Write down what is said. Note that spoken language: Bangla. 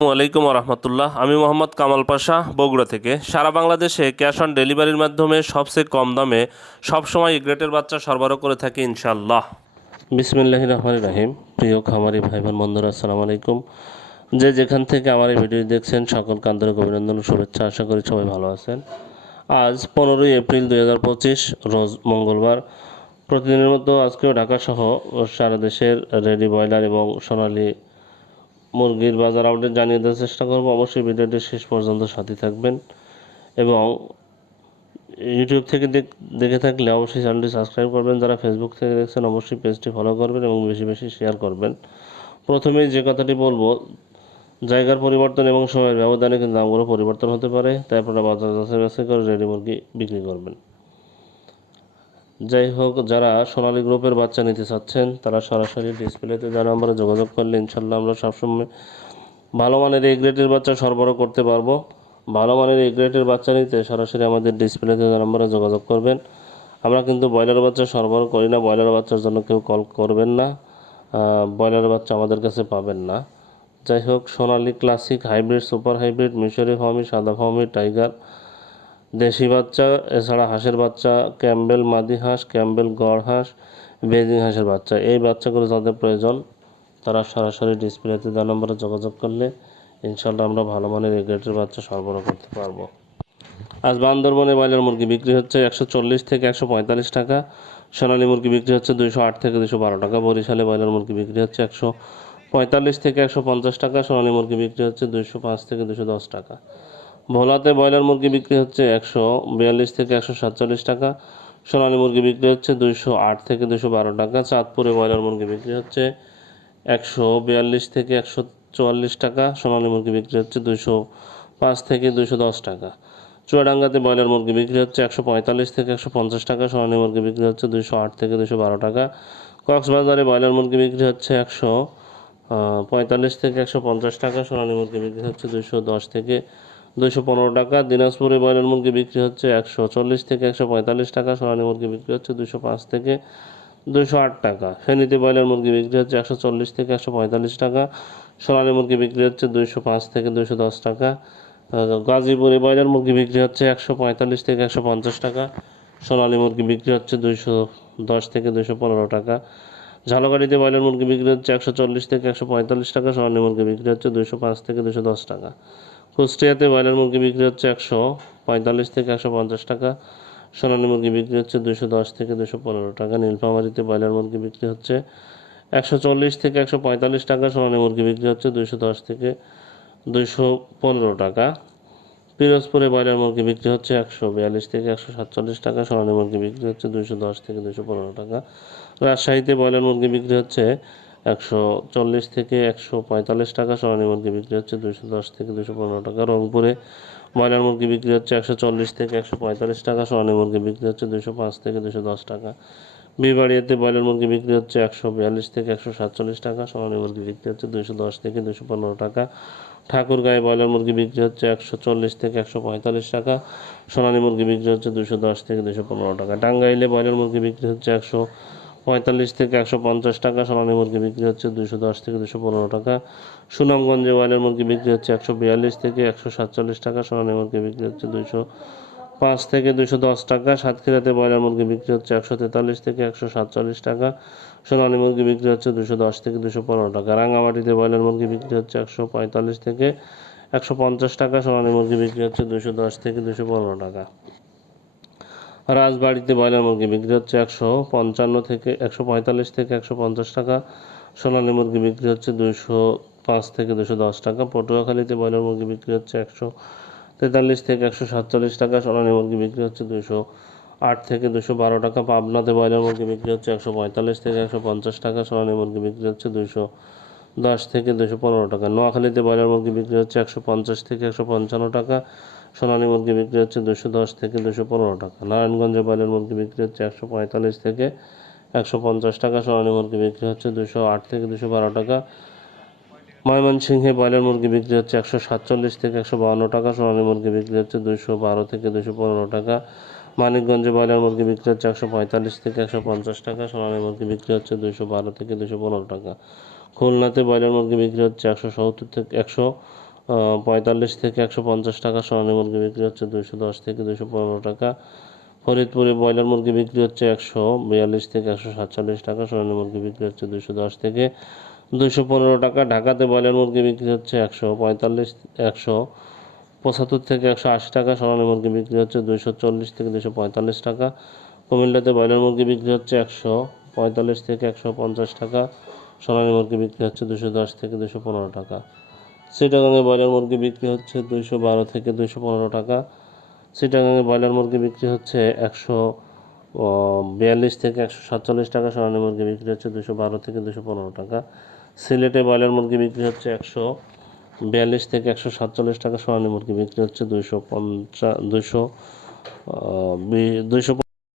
আলাইকুম রহমতুল্লাহ। আমি মোহাম্মদ কামাল পাশা, বগুড়া থেকে। সারা বাংলাদেশে ক্যাশ অন ডেলিভারির মাধ্যমে সবচেয়ে কম দামে সবসময় গ্রেটের বাচ্চা সরবরাহ করে থাকি ইনশাল্লাহ বিসমিল্লাহ রহমান রাহিম। প্রিয় খামারি ভাই বোন বন্ধুরা, আসসালামু আলাইকুম। যে যেখান থেকে আমার এই ভিডিও দেখছেন, সকল আন্তরিক অভিনন্দন শুভেচ্ছা। আশা করি সবাই ভালো আছেন। আজ পনেরোই এপ্রিল দুই হাজার পঁচিশ, রোজ মঙ্গলবার। প্রতিদিনের মতো আজকেও ঢাকা সহ সারা দেশের রেডি ব্রয়লার এবং সোনালী মুরগির বাজার আপডেট জানিয়ে দেওয়ার চেষ্টা করব। অবশ্যই ভিডিওটি শেষ পর্যন্ত সাথে থাকবেন এবং ইউটিউব থেকে দেখ- থাকলে অবশ্যই চ্যানেলটি সাবস্ক্রাইব করবেন। যারা ফেসবুক থেকে দেখছেন, অবশ্যই পেজটি ফলো করবেন এবং বেশি বেশি শেয়ার করবেন। প্রথমেই যে কথাটি বলব, জায়গার পরিবর্তন এবং সময়ের ব্যবধানে কিন্তু দামগুলো পরিবর্তন হতে পারে। তাই আপনারা বাজার যাচাই বাছাই করে রেডি মুরগি বিক্রি করবেন। যাই হোক যারা সোনালী গ্রুপের বাচ্চা নিতে চাচ্ছেন, তারা সরাসরি ডিসপ্লেতে যারা আমরা যোগাযোগ করলে ইনশাল্লাহ আমরা সবসময় ভালো মানের এই গ্রেডের বাচ্চা সরবরাহ করতে পারব। ভালো মানের এই গ্রেডের বাচ্চা নিতে সরাসরি আমাদের ডিসপ্লেতে যারা আমরা যোগাযোগ করবেন। আমরা কিন্তু ব্রয়লার বাচ্চা সরবরাহ করি না, ব্রয়লার বাচ্চার জন্য কেউ কল করবেন না ব্রয়লার বাচ্চা আমাদের কাছে পাবেন না। যাই হোক Sonali classic hybrid super hybrid মিশরি ফার্মি সাদা ফার্মি টাইগার দেশি বাচ্চা, এছাড়া হাঁসের বাচ্চা, ক্যাম্বেল, মাদি হাঁস, ক্যাম্বেল, গড় হাঁস, বেজিং হাঁসের বাচ্চা। এই বাচ্চাগুলো যাদের প্রয়োজন, তারা সরাসরি ডিসপ্লেতে দেওয়া নম্বরে যোগাযোগ করলে ইনশাল্লাহ আমরা ভালো মানের এই গ্রেডের বাচ্চা সরবরাহ করতে পারব। আজ বান্দরবনে ব্রয়লার মুরগি বিক্রি হচ্ছে একশো চল্লিশ থেকে একশো পঁয়তাল্লিশ টাকা, সোনালী মুরগি বিক্রি হচ্ছে দুইশো আট থেকে দুশো বারো টাকা, বরিশালে ব্রয়লার মুরগি বিক্রি হচ্ছে একশো পঁয়তাল্লিশ থেকে একশো পঞ্চাশ টাকা, সোনালী মুরগি বিক্রি হচ্ছে দুইশো পাঁচ থেকে দুশো দশ টাকা। ভোলাতে ব্রয়লার মুরগি বিক্রি হচ্ছে একশো বিয়াল্লিশ থেকে একশো সাতচল্লিশ টাকা, সোনালী মুরগি বিক্রি হচ্ছে দুইশো আট থেকে দুশো বারো টাকা, চাঁদপুরে ব্রয়লার মুরগি বিক্রি হচ্ছে একশো বিয়াল্লিশ থেকে একশো চুয়াল্লিশ টাকা, সোনালী মুরগি বিক্রি হচ্ছে দুশো পাঁচ থেকে দুশো দশ টাকা। চুয়াডাঙ্গাতে ব্রয়লার মুরগি বিক্রি হচ্ছে একশো পঁয়তাল্লিশ থেকে একশো পঞ্চাশ টাকা, সোনালী মুরগি বিক্রি হচ্ছে দুশো আট থেকে দুশো বারো টাকা। কক্সবাজারে ব্রয়লার মুরগি বিক্রি হচ্ছে একশো পঁয়তাল্লিশ থেকে একশো পঞ্চাশ টাকা, সোনালী মুরগি বিক্রি হচ্ছে দুশো দশ থেকে দুশো পনেরো টাকা। দিনাজপুরে ব্রয়লার মুরগি বিক্রি হচ্ছে একশো চল্লিশ থেকে একশো পঁয়তাল্লিশ টাকা। সোনালী মুরগি বিক্রি হচ্ছে দুশো পাঁচ থেকে দুশো আট টাকা। ফেনীতে ব্রয়লার মুরগি বিক্রি হচ্ছে একশো চল্লিশ থেকে একশো পঁয়তাল্লিশ টাকা। সোনালী মুরগি বিক্রি হচ্ছে দুশো পাঁচ থেকে দুশো দশ টাকা। গাজীপুরে ব্রয়লার মুরগি বিক্রি হচ্ছে একশো পঁয়তাল্লিশ থেকে একশো পঞ্চাশ টাকা। সোনালী মুরগি বিক্রি হচ্ছে দুশো দশ থেকে দুশো পনেরো টাকা। ঝালকাঠিতে ব্রয়লার মুরগি বিক্রি হচ্ছে একশো চল্লিশ থেকে একশো পঁয়তাল্লিশ টাকা। সোনালী মুরগি বিক্রি হচ্ছে দুশো পাঁচ থেকে দুশো দশ টাকা। কুষ্টিয়াতে ব্রয়লার মুরগি বিক্রি হচ্ছে একশো পঁয়তাল্লিশ থেকে একশো পঞ্চাশ টাকা, সোনালী মুরগি বিক্রি হচ্ছে দুশো দশ থেকে দুশো পনেরো টাকা, নীলফামারিতে ব্রয়লার মুরগি বিক্রি হচ্ছে একশো চল্লিশ থেকে একশো পঁয়তাল্লিশ টাকা, সোনালী মুরগি বিক্রি হচ্ছে দুশো দশ থেকে দুশো পনেরো টাকা। পিরোজপুরে ব্রয়লার মুরগি বিক্রি হচ্ছে একশো বিয়াল্লিশ থেকে একশো সাতচল্লিশ টাকা, সোনালী মুরগি বিক্রি হচ্ছে দুশো দশ থেকে দুশো পনেরো টাকা। রাজশাহীতে ব্রয়লার মুরগি বিক্রি হচ্ছে একশো চল্লিশ থেকে একশো পঁয়তাল্লিশ টাকা সোনালী মুরগি বিক্রি হচ্ছে দুশো দশ থেকে দুশো পনেরো টাকা রংপুরে। ব্রয়লার মুরগি বিক্রি হচ্ছে একশো চল্লিশ থেকে একশো পঁয়তাল্লিশ টাকা, সোনালী মুরগি বিক্রি হচ্ছে দুশো পাঁচ থেকে দুশো দশ টাকা। বিবাড়িয়াতে ব্রয়লার মুরগি বিক্রি হচ্ছে একশো বিয়াল্লিশ থেকে একশো সাতচল্লিশ টাকা, সোনালী মুরগি বিক্রি হচ্ছে দুশো দশ থেকে দুশো পনেরো টাকা। ঠাকুরগাঁয়ে ব্রয়লার মুরগি বিক্রি হচ্ছে একশো চল্লিশ থেকে একশো পঁয়তাল্লিশ টাকা, সোনালী মুরগি বিক্রি হচ্ছে দুশো দশ থেকে দুশো পনেরো টাকা। টাঙ্গাইলে ব্রয়লার মুরগি বিক্রি হচ্ছে একশো পঁয়তাল্লিশ থেকে একশো পঞ্চাশ টাকা, সোনালী মুরগি বিক্রি হচ্ছে দুশো দশ থেকে দুশো পনেরো টাকা। সুনামগঞ্জে ব্রয়লার মুরগি বিক্রি হচ্ছে একশো বিয়াল্লিশ থেকে একশো সাতচল্লিশ টাকা, সোনালী মুরগি বিক্রি হচ্ছে দুশো পাঁচ থেকে দুশো দশ টাকা। সাতক্ষীরাতে ব্রয়লার মুরগি বিক্রি হচ্ছে একশো তেতাল্লিশ থেকে একশো সাতচল্লিশ টাকা, সোনালী মুরগি বিক্রি হচ্ছে দুশো দশ থেকে দুশো পনেরো টাকা। রাঙামাটিতে ব্রয়লার মুরগি বিক্রি হচ্ছে একশো পঁয়তাল্লিশ থেকে একশো পঞ্চাশ টাকা, সোনালী মুরগি বিক্রি হচ্ছে দুশো দশ থেকে দুশো পনেরো টাকা। রাজবাড়িতে ব্রয়লার মুরগি বিক্রি হচ্ছে একশো পঞ্চান্ন থেকে, একশো পঁয়তাল্লিশ থেকে একশো পঞ্চাশ টাকা। সোনালী মুরগি বিক্রি হচ্ছে দুশো পাঁচ থেকে দুশো দশ টাকা। পটুয়াখালীতে ব্রয়লার মুরগি বিক্রি হচ্ছে একশো তেতাল্লিশ থেকে একশো সাতচল্লিশ টাকা। সোনালী মুরগি বিক্রি হচ্ছে দুশো আট থেকে দুশো বারো টাকা। পাবনাতে ব্রয়লার মুরগি বিক্রি হচ্ছে একশো পঁয়তাল্লিশ থেকে একশো পঞ্চাশ টাকা। সোনালী মুরগি বিক্রি হচ্ছে দুশো দশ থেকে দুশো পনেরো টাকা। নোয়াখালীতে ব্রয়লার মুরগি বিক্রি হচ্ছে একশো পঞ্চাশ থেকে একশো পঞ্চান্ন টাকা। সোনালী মুরগি বিক্রি হচ্ছে দুশো দশ থেকে দুশো পনেরো টাকা। নারায়ণগঞ্জে ব্রয়লার মুরগি বিক্রি হচ্ছে একশো পঁয়তাল্লিশ থেকে একশো পঞ্চাশ টাকা। সোনালী মুরগি বিক্রি হচ্ছে দুশো আট থেকে দুশো বারো টাকা। ময়মনসিংহে ব্রয়লার মুরগি বিক্রি হচ্ছে একশো সাতচল্লিশ থেকে একশো বাউন্ন টাকা। সোনালী মুরগি বিক্রি হচ্ছে দুশো বারো থেকে দুশো পনেরো টাকা। মানিকগঞ্জে ব্রয়লার মুরগি বিক্রি হচ্ছে একশো পঁয়তাল্লিশ থেকে একশো পঞ্চাশ টাকা। সোনালী মুরগি বিক্রি হচ্ছে দুশো বারো থেকে দুশো পনেরো টাকা। খুলনাতে ব্রয়লার মুরগি বিক্রি হচ্ছে একশো সত্তর থেকে একশো পঁয়তাল্লিশ থেকে একশো পঞ্চাশ টাকা সোনালী মুরগি বিক্রি হচ্ছে, দুইশো দশ থেকে দুশো পনেরো টাকা। ফরিদপুরে ব্রয়লার মুরগি বিক্রি হচ্ছে একশো বিয়াল্লিশ থেকে একশো সাতচল্লিশ টাকা, সোনালী মুরগি বিক্রি হচ্ছে দুশো দশ থেকে দুশো পনেরো টাকা। ঢাকাতে ব্রয়লার মুরগি বিক্রি হচ্ছে একশো পঁয়তাল্লিশ, একশো পঁচাত্তর থেকে একশো আশি টাকা, সোনালী মুরগি বিক্রি হচ্ছে দুশো চল্লিশ থেকে দুশো পঁয়তাল্লিশ টাকা। কুমিল্লাতে ব্রয়লার মুরগি বিক্রি হচ্ছে একশো পঁয়তাল্লিশ থেকে একশো পঞ্চাশ টাকা, সোনালী মুরগি বিক্রি হচ্ছে দুশো দশ থেকে দুশো পনেরো টাকা। সিটাগাঙে ব্রয়লার মুরগি বিক্রি হচ্ছে দুশো বারো থেকে দুশো পনেরো টাকা। সিটাগাঙে ব্রয়লার মুরগি বিক্রি হচ্ছে একশো বিয়াল্লিশ থেকে একশো সাতচল্লিশ টাকা। সোনালী মুরগি বিক্রি হচ্ছে দুশো বারো থেকে দুশো পনেরো টাকা। সিলেটে ব্রয়লার মুরগি বিক্রি হচ্ছে একশো, বিয়াল্লিশ থেকে একশো সাতচল্লিশ টাকা। সোনালী মুরগি বিক্রি হচ্ছে দুশো পঞ্চাশ দুশো দুশো